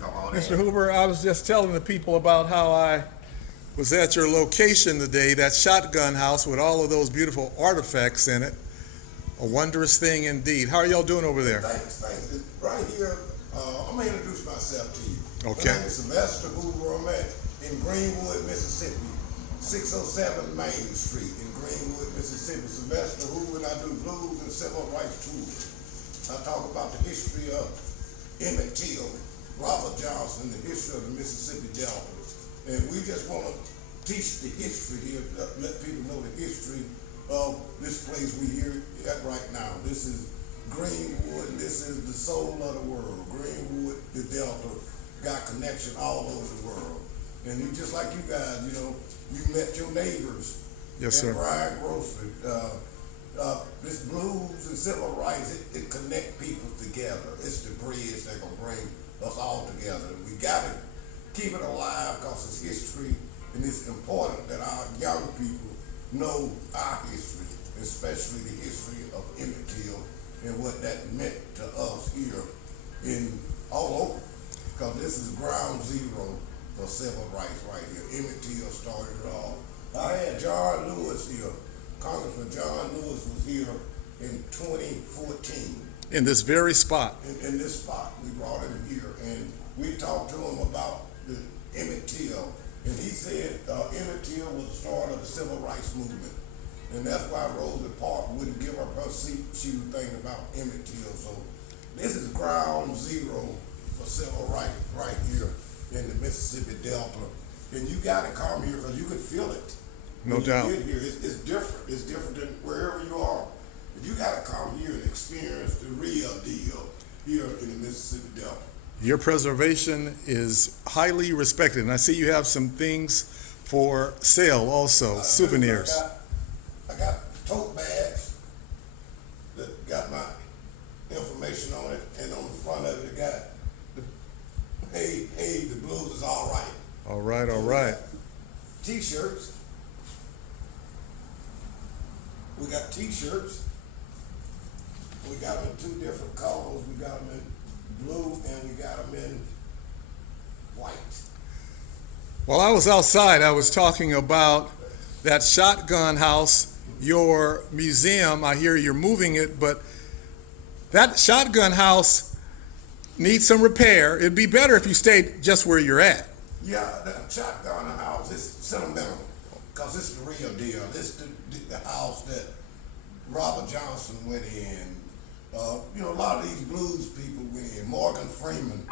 Come on Mr. in. Hoover, I was just telling the people about how I was at your location today, that shotgun house with all of those beautiful artifacts in it. A wondrous thing indeed. How are y'all doing over there? Thanks. Right here, I'm going to introduce myself to you. Okay. My name is Sylvester Hoover. I'm in Greenwood, Mississippi, 607 Main Street in Greenwood, Mississippi. Sylvester Hoover, and I do blues and civil rights tours. I talk about the history of Emmett Till, Robert Johnson, the history of the Mississippi Delta. And we just want to teach the history here, let people know the history of this place we here at right now. This is Greenwood, and this is the soul of the world. Greenwood, the Delta, got connection all over the world. And you, just like you guys, you know, you met your neighbors. Yes, sir. Brian Grocery. This blues and civil rights, it connect people together. It's the bridge that can bring us all together. And we got to keep it alive because it's history, and it's important that our young people know our history, especially the history of Emmett Till and what that meant to us here in all over. Because this is ground zero for civil rights right here. Emmett Till started it all. I had John Lewis here. Congressman John Lewis was here in 2014. In this very spot. In this spot, we brought him here, and we talked to him about the Emmett Till, and he said Emmett Till was the start of the civil rights movement, and that's why Rosa Parks wouldn't give up her seat. She was thinking about Emmett Till. So this is ground zero for civil rights right here in the Mississippi Delta, and you got to come here because you could feel it. No doubt. When you get here, it's different. It's different than wherever you are. You got to come here and experience the real deal here in the Mississippi Delta. Your preservation is highly respected, and I see you have some things for sale also, souvenirs. I got tote bags that got my information on it, and on the front of it, it got the, hey, the blues is all right. All right, all right. T-shirts. We got T-shirts. We got them in two different colors. We got them in blue and we got them in white. While I was outside, I was talking about that shotgun house, your museum. I hear you're moving it, but that shotgun house needs some repair. It'd be better if you stayed just where you're at. Yeah, the shotgun house is sentimental because it's the real deal. It's the house that Robert Johnson went in. You know, a lot of these blues people went in. Morgan Freeman